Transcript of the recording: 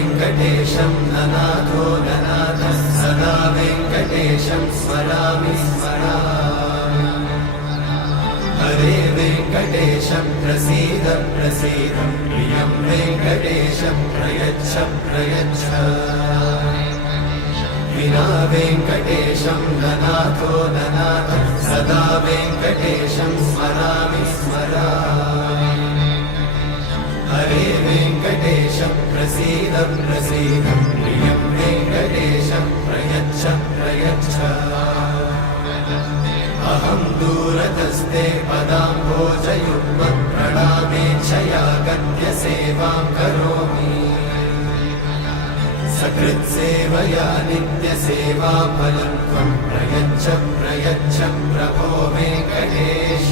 वेङ्कटेशं ननाथो ननाथः सदा वेङ्कटेशं स्मरामि स्मरामि हरे वेङ्कटेशं प्रसीद प्रसीद प्रियं वेङ्कटेशं प्रयच्छ प्रयच्छ विना वेङ्कटेशं ननाथो ननाथः सदा वेङ्कटेशं स्मरामि स्मरामि हरे वेङ्कटेशं प्रसीद प्रसीद प्रियं वेङ्कटेशं प्रयच्छ प्रयच्छ अहं दूरतस्ते पदाम्भोजयुग्मं प्रणामेच्छया गद्य सेवां करोमि सकृत्सेवया नित्यसेवाफलं त्वं प्रयच्छ प्रयच्छ प्रभो वेङ्कटेश।